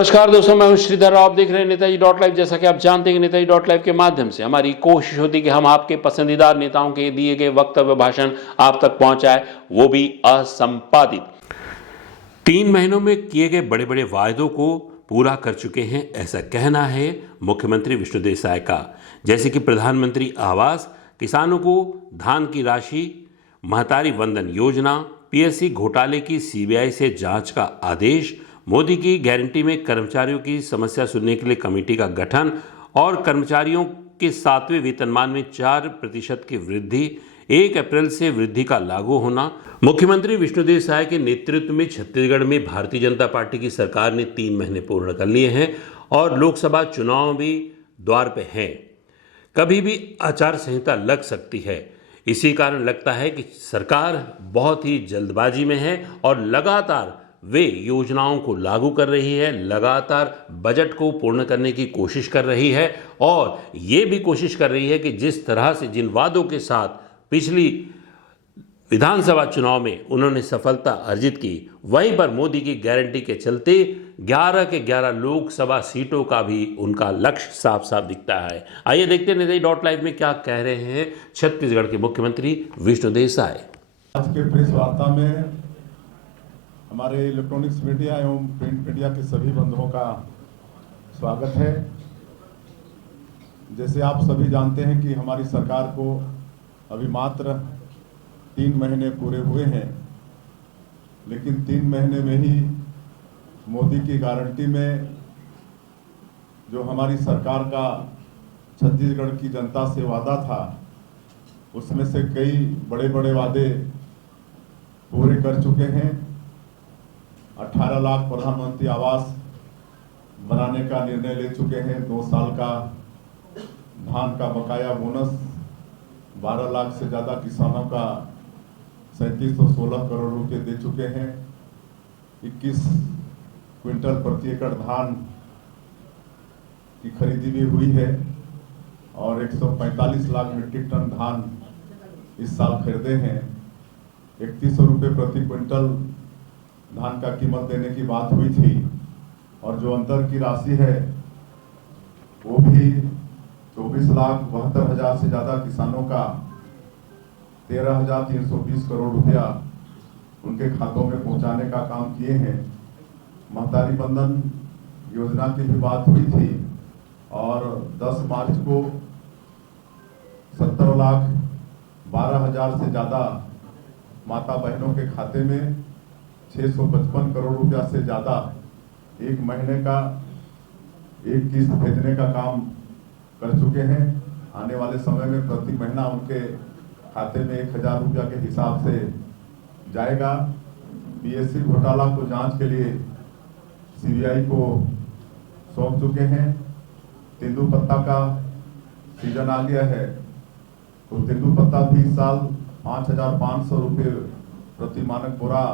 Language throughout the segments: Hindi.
नमस्कार दोस्तों, मैं हूं श्रीधर। आप देख रहे हैं नेताजी डॉट लाइव। जैसा कि आप जानते हैं कि नेताजी डॉट लाइव के माध्यम से हमारी कोशिश होती है कि हम आपके पसंदीदा नेताओं के दिए गए वक्तव्य भाषण आप तक पहुंचाए, वो भी असंपादित। 3 महीनों में किए गए बड़े बड़े वायदों को पूरा कर चुके हैं, ऐसा कहना है मुख्यमंत्री विष्णुदेव साय का। जैसे कि प्रधानमंत्री आवास, किसानों को धान की राशि, महतारी वंदन योजना, पीएससी घोटाले की सीबीआई से जांच का आदेश, मोदी की गारंटी में कर्मचारियों की समस्या सुनने के लिए कमेटी का गठन और कर्मचारियों के 7वें वेतनमान में 4% की वृद्धि, 1 अप्रैल से वृद्धि का लागू होना। मुख्यमंत्री विष्णुदेव साय के नेतृत्व में छत्तीसगढ़ में भारतीय जनता पार्टी की सरकार ने 3 महीने पूर्ण कर लिए हैं और लोकसभा चुनाव भी द्वार पे हैं। कभी भी आचार संहिता लग सकती है। इसी कारण लगता है कि सरकार बहुत ही जल्दबाजी में है और लगातार वे योजनाओं को लागू कर रही है, लगातार बजट को पूर्ण करने की कोशिश कर रही है और ये भी कोशिश कर रही है कि जिस तरह से जिन वादों के साथ पिछली विधानसभा चुनाव में उन्होंने सफलता अर्जित की, वहीं पर मोदी की गारंटी के चलते 11 के 11 लोकसभा सीटों का भी उनका लक्ष्य साफ साफ दिखता है। आइए देखते हैं नेताजी डॉट लाइव में क्या कह रहे हैं छत्तीसगढ़ के मुख्यमंत्री विष्णुदेव साय। आज के प्रेस वार्ता में हमारे इलेक्ट्रॉनिक्स मीडिया एवं प्रिंट मीडिया के सभी बंधुओं का स्वागत है। जैसे आप सभी जानते हैं कि हमारी सरकार को अभी मात्र 3 महीने पूरे हुए हैं, लेकिन 3 महीने में ही मोदी की गारंटी में जो हमारी सरकार का छत्तीसगढ़ की जनता से वादा था, उसमें से कई बड़े बड़े वादे पूरे कर चुके हैं। 18 लाख प्रधानमंत्री आवास बनाने का निर्णय ले चुके हैं। 2 साल का धान का बकाया बोनस, 12 लाख से ज़्यादा किसानों का 3716 करोड़ रुपए दे चुके हैं। 21 क्विंटल प्रति एकड़ धान की खरीदी भी हुई है और 145 लाख मीट्रिक टन धान इस साल खरीदे हैं। 3100 रुपये प्रति क्विंटल धान का कीमत देने की बात हुई थी और जो अंतर की राशि है वो भी 24,72,000 से ज़्यादा किसानों का 13,320 करोड़ रुपया उनके खातों में पहुंचाने का काम किए हैं। महतारी वंदन योजना की भी बात हुई थी और 10 मार्च को 17,12,000 से ज़्यादा माता बहनों के खाते में 655 करोड़ रुपया से ज़्यादा एक महीने का एक किस्त भेजने का काम कर चुके हैं। आने वाले समय में प्रति महीना उनके खाते में 1,000 रुपया के हिसाब से जाएगा। पीएससी घोटाला को जांच के लिए सीबीआई को सौंप चुके हैं। तेंदुपत्ता का सीजन आ गया है तो तेंदुपत्ता भी इस साल 5,500 रुपये प्रति मानक बोरा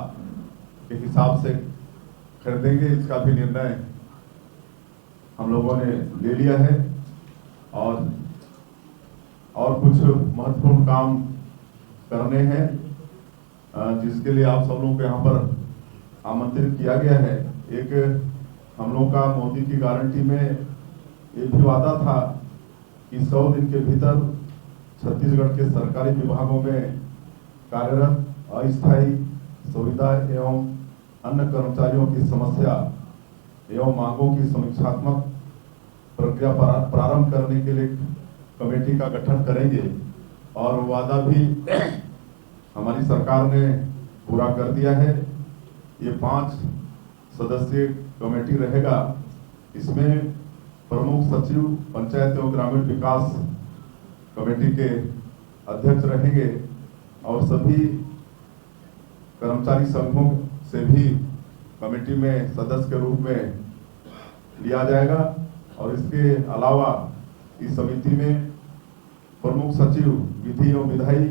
के हिसाब से खरीदेंगे। इसका भी निर्णय हम लोगों ने ले लिया है और कुछ महत्वपूर्ण काम करने हैं जिसके लिए आप सब लोगों को यहाँ पर आमंत्रित किया गया है। एक हम लोगों का मोदी की गारंटी में ये भी वादा था कि 100 दिन के भीतर छत्तीसगढ़ के सरकारी विभागों में कार्यरत अस्थायी सुविधा एवं अन्य कर्मचारियों की समस्या एवं मांगों की समीक्षात्मक प्रक्रिया प्रारंभ करने के लिए कमेटी का गठन करेंगे और वादा भी हमारी सरकार ने पूरा कर दिया है। ये 5 सदस्यीय कमेटी रहेगा। इसमें प्रमुख सचिव पंचायत एवं ग्रामीण विकास कमेटी के अध्यक्ष रहेंगे और सभी कर्मचारी संघों से भी कमेटी में सदस्य के रूप में लिया जाएगा और इसके अलावा इस समिति में प्रमुख सचिव विधि एवं विधायी,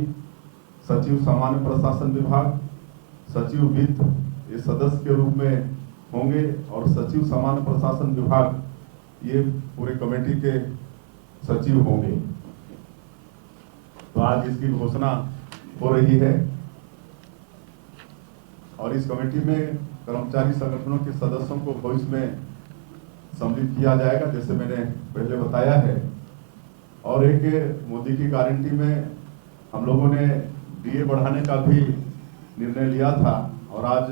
सचिव सामान्य प्रशासन विभाग, सचिव वित्त ये सदस्य के रूप में होंगे और सचिव सामान्य प्रशासन विभाग ये पूरे कमेटी के सचिव होंगे। तो आज इसकी घोषणा हो रही है और इस कमेटी में कर्मचारी संगठनों के सदस्यों को भविष्य में सम्मिलित किया जाएगा, जैसे मैंने पहले बताया है। और एक मोदी की गारंटी में हम लोगों ने डीए बढ़ाने का भी निर्णय लिया था, और आज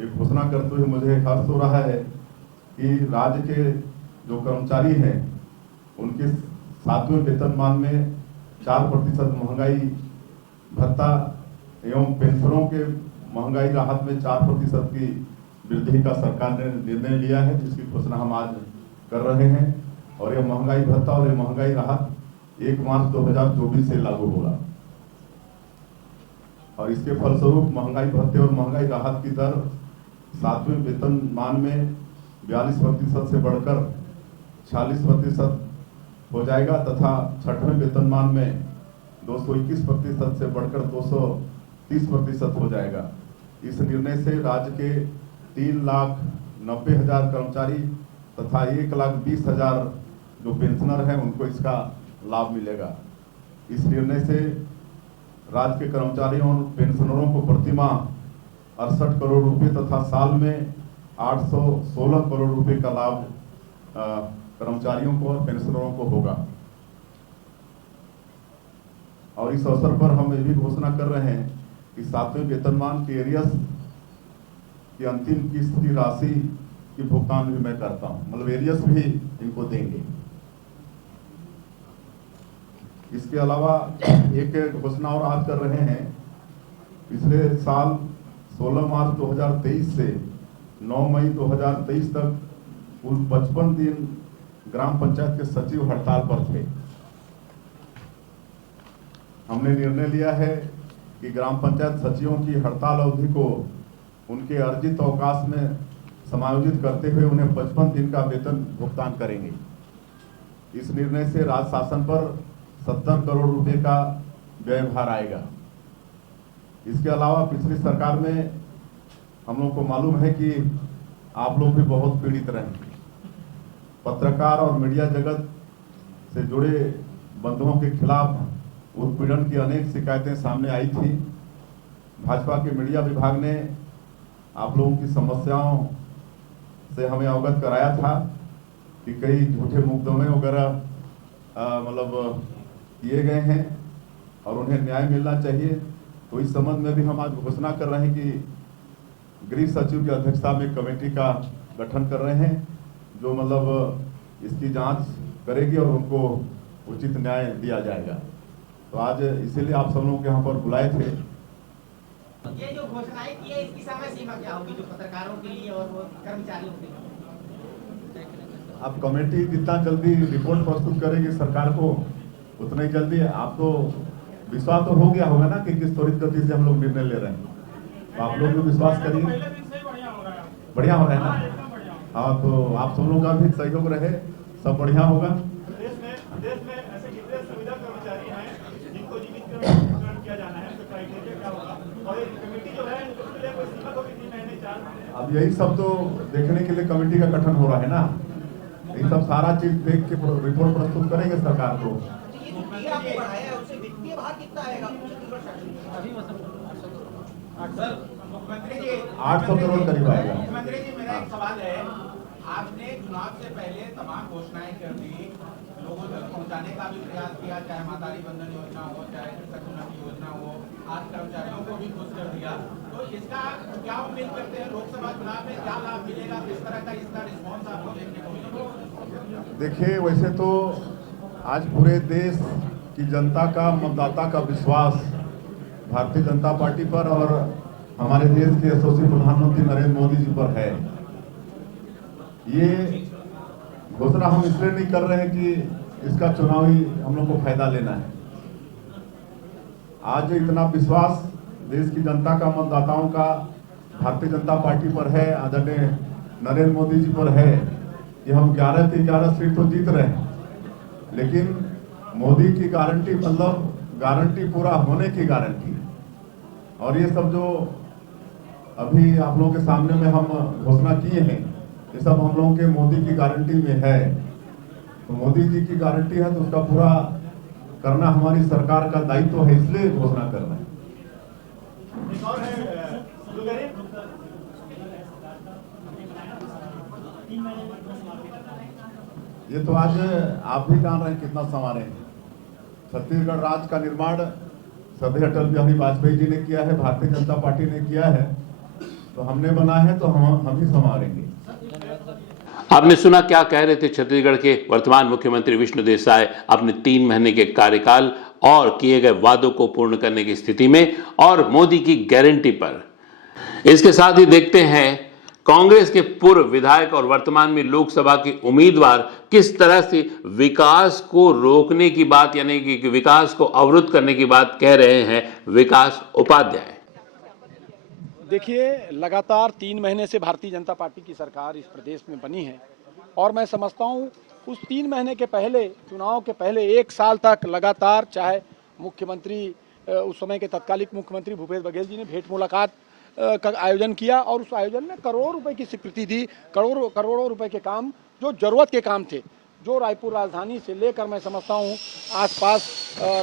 एक घोषणा करते हुए मुझे हर्ष हो रहा है कि राज्य के जो कर्मचारी हैं उनके 7वें वेतनमान में 4% महंगाई भत्ता एवं पेंशनों के महंगाई राहत में 4% की वृद्धि का सरकार ने निर्णय लिया है, जिसकी घोषणा हम आज कर रहे हैं। और यह महंगाई भत्ता और यह महंगाई राहत 1 मार्च 2024 से लागू होगा, और इसके फलस्वरूप महंगाई भत्ते और महंगाई राहत की दर 7वें वेतनमान में 42% से बढ़कर 46% हो जाएगा, तथा 6वें वेतनमान में 221% से बढ़कर 230% हो जाएगा। इस निर्णय से राज्य के 3,90,000 कर्मचारी तथा 1,20,000 जो पेंशनर हैं उनको इसका लाभ मिलेगा। इस निर्णय से राज्य के कर्मचारियों और पेंशनरों को प्रतिमाह 68 करोड़ रुपए तथा साल में 816 करोड़ रुपए का लाभ कर्मचारियों को और पेंशनरों को होगा। और इस अवसर पर हम ये भी घोषणा कर रहे हैं कि 7वें वेतनमान के एरियस की अंतिम किस्त की राशि की भुगतान भी मैं करता हूं, मतलब एरियस भी इनको देंगे। इसके अलावा एक घोषणा और आज कर रहे हैं। पिछले साल 16 मार्च 2023 से 9 मई 2023 तक कुल 55 दिन ग्राम पंचायत के सचिव हड़ताल पर थे। हमने निर्णय लिया है कि ग्राम पंचायत सचिवों की हड़ताल अवधि को उनके अर्जित अवकाश में समायोजित करते हुए उन्हें 55 दिन का वेतन भुगतान करेंगे। इस निर्णय से राज्य शासन पर 70 करोड़ रुपए का व्यय भार आएगा। इसके अलावा पिछली सरकार में हम लोग को मालूम है कि आप लोग भी बहुत पीड़ित रहे। पत्रकार और मीडिया जगत से जुड़े बंधुओं के खिलाफ उत्पीड़न की अनेक शिकायतें सामने आई थी। भाजपा के मीडिया विभाग ने आप लोगों की समस्याओं से हमें अवगत कराया था कि कई झूठे मुकदमे वगैरह मतलब किए गए हैं और उन्हें न्याय मिलना चाहिए। तो इस संबंध में भी हम आज घोषणा कर रहे हैं कि गृह सचिव की अध्यक्षता में कमेटी का गठन कर रहे हैं, जो मतलब इसकी जांच करेगी और उनको उचित न्याय दिया जाएगा। तो आज इसीलिए आप सब लोगों के यहाँ पर बुलाए थे। ये जो घोषणाएं की है, इसकी समय सीमा क्या होगी जो पत्रकारों के लिए और कर्मचारियों के लिए? अब कमेटी जितना जल्दी रिपोर्ट प्रस्तुत करेगी सरकार को उतना ही जल्दी। आप तो विश्वास तो हो गया होगा ना कि किस त्वरित गति से हम लोग निर्णय ले रहे हैं, तो आप लोग भी विश्वास करिए। बढ़िया हो रहा है ना? हाँ, तो आप सब लोगों का भी सहयोग रहे, सब बढ़िया होगा। देश में ऐसे कितने संविदा कर्मचारी हैं जिनको जीवित किया जाना है, तो क्राइटेरिया क्या होगा? और कमेटी जो है उसके लिए कोई सीमा होगी 3 महीने 4 महीने? अब यही सब तो देखने के लिए कमेटी का गठन हो रहा है ना। ये सब सारा चीज देख के रिपोर्ट प्रस्तुत करेंगे सरकार को। वित्तीय भार कितना आएगा? मुख्यमंत्री जी 800 करोड़ करीब आएगा। मुख्यमंत्री जी, मेरा एक सवाल है। आपने चुनाव से पहले तमाम घोषणाएं कर दी, लोगों तक पहुंचाने का भी प्रयास किया, चाहे मातारी बंधन योजना हो, चाहे कृषक योजना हो, आज कर्मचारियों को भी खुश कर दिया। तो इसका क्या उम्मीद करते हैं? लोकसभा चुनाव में क्या लाभ मिलेगा? किस तरह का इसका रिस्पॉन्स आपको देखने को मिलेगा? देखिए, वैसे तो आज पूरे देश की जनता का, मतदाता का विश्वास भारतीय जनता पार्टी पर और हमारे देश के यशस्वी प्रधानमंत्री नरेंद्र मोदी जी पर है। ये घोषणा हम इसलिए नहीं कर रहे हैं कि इसका चुनावी हम लोग को फायदा लेना है। आज इतना विश्वास देश की जनता का, मतदाताओं का भारतीय जनता पार्टी पर है, आदरणीय नरेंद्र मोदी जी पर है कि हम 11 से 11 सीट तो जीत रहे हैं, लेकिन मोदी की गारंटी मतलब गारंटी पूरा होने की गारंटी। और ये सब जो अभी आप लोगों के सामने में हम घोषणा किए हैं, ये सब हम लोगों के मोदी की गारंटी में है। तो मोदी जी की गारंटी है तो उसका पूरा करना हमारी सरकार का दायित्व है, इसलिए घोषणा करना है। एक और है ये तो आज आप भी जान रहे हैं कितना संवारे हैं। छत्तीसगढ़ राज्य का निर्माण श्रद्धेय अटल बिहारी वाजपेयी जी ने किया है, भारतीय जनता पार्टी ने किया है, तो हमने बना है तो हम ही संवारेंगे। आपने सुना क्या कह रहे थे छत्तीसगढ़ के वर्तमान मुख्यमंत्री विष्णु देसाई अपने 3 महीने के कार्यकाल और किए गए वादों को पूर्ण करने की स्थिति में और मोदी की गारंटी पर। इसके साथ ही देखते हैं कांग्रेस के पूर्व विधायक और वर्तमान में लोकसभा के उम्मीदवार किस तरह से विकास को रोकने की बात यानी कि विकास को अवरुद्ध करने की बात कह रहे हैं विकास उपाध्याय। देखिए, लगातार 3 महीने से भारतीय जनता पार्टी की सरकार इस प्रदेश में बनी है और मैं समझता हूँ उस 3 महीने के पहले, चुनाव के पहले 1 साल तक लगातार चाहे मुख्यमंत्री उस समय के तत्कालिक मुख्यमंत्री भूपेश बघेल जी ने भेंट मुलाकात का आयोजन किया और उस आयोजन में करोड़ों रुपए की स्वीकृति दी। करोड़ों रुपए के काम जो जरूरत के काम थे, जो रायपुर राजधानी से लेकर मैं समझता हूँ आसपास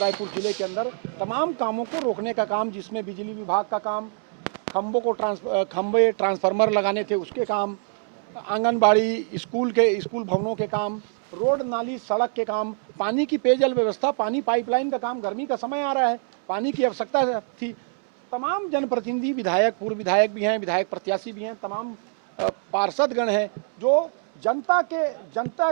रायपुर जिले के अंदर तमाम कामों को रोकने का काम, जिसमें बिजली विभाग का काम, खंबे ट्रांसफार्मर लगाने थे उसके काम, आंगनबाड़ी स्कूल भवनों के काम, रोड नाली सड़क के काम, पानी की पेयजल व्यवस्था, पानी पाइपलाइन का काम, गर्मी का समय आ रहा है, पानी की आवश्यकता थी। तमाम जनप्रतिनिधि, विधायक, पूर्व विधायक भी हैं, विधायक प्रत्याशी भी हैं, तमाम पार्षदगण हैं जो जनता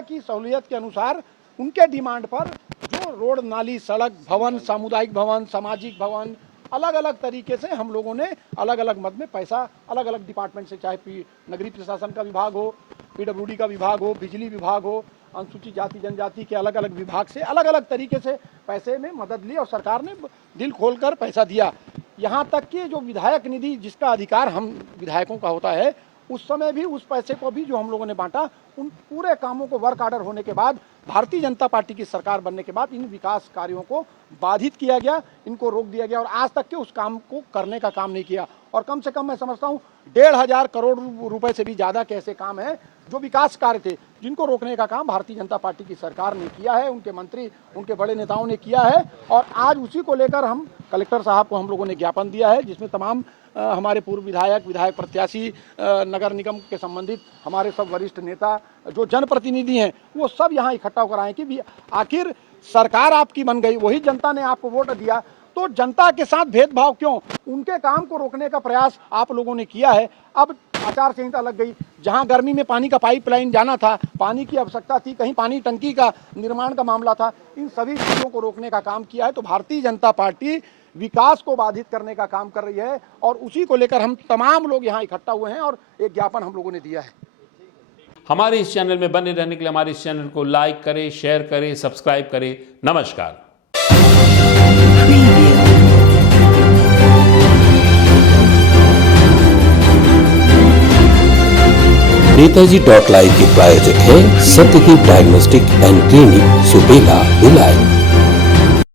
की सहूलियत के अनुसार उनके डिमांड पर जो रोड नाली सड़क भवन, सामुदायिक भवन, सामाजिक भवन, अलग अलग तरीके से हम लोगों ने अलग अलग मद में पैसा अलग अलग डिपार्टमेंट से, चाहे नगरीय प्रशासन का विभाग हो, पीडब्ल्यूडी का विभाग हो, बिजली विभाग हो, अनुसूचित जाति जनजाति के अलग अलग विभाग से अलग अलग तरीके से पैसे में मदद ली और सरकार ने दिल खोलकर पैसा दिया। यहाँ तक कि जो विधायक निधि जिसका अधिकार हम विधायकों का होता है, उस समय भी उस पैसे को भी जो हम लोगों ने बांटा, उन पूरे कामों को वर्क ऑर्डर होने के बाद, भारतीय जनता पार्टी की सरकार बनने के बाद इन विकास कार्यों को बाधित किया गया, इनको रोक दिया गया और आज तक के उस काम को करने का काम नहीं किया। और कम से कम मैं समझता हूँ 1,500 करोड़ रुपए से भी ज़्यादा के ऐसे काम हैं जो विकास कार्य थे, जिनको रोकने का काम भारतीय जनता पार्टी की सरकार ने किया है, उनके मंत्री, उनके बड़े नेताओं ने किया है। और आज उसी को लेकर हम कलेक्टर साहब को हम लोगों ने ज्ञापन दिया है, जिसमें तमाम हमारे पूर्व विधायक प्रत्याशी, नगर निगम के संबंधित हमारे सब वरिष्ठ नेता, जो जनप्रतिनिधि हैं, वो सब यहाँ इकट्ठा होकर आए कि आखिर सरकार आपकी बन गई, वही जनता ने आपको वोट दिया, तो जनता के साथ भेदभाव क्यों? उनके काम को रोकने का प्रयास आप लोगों ने किया है। अब आचार संहिता लग गई, जहां गर्मी में पानी का पाइपलाइन जाना था, पानी की आवश्यकता थी, कहीं पानी टंकी का निर्माण का मामला था, इन सभी चीज़ों को रोकने का काम किया है। तो भारतीय जनता पार्टी विकास को बाधित करने का काम कर रही है और उसी को लेकर हम तमाम लोग यहाँ इकट्ठा हुए हैं और एक ज्ञापन हम लोगों ने दिया है। हमारे इस चैनल में बने रहने के लिए हमारे इस चैनल को लाइक करें, शेयर करें, सब्सक्राइब करें। नमस्कार। नेताजी.live के प्रायोजक है Satyadev diagnostic and clinic, Supela, Bhilai.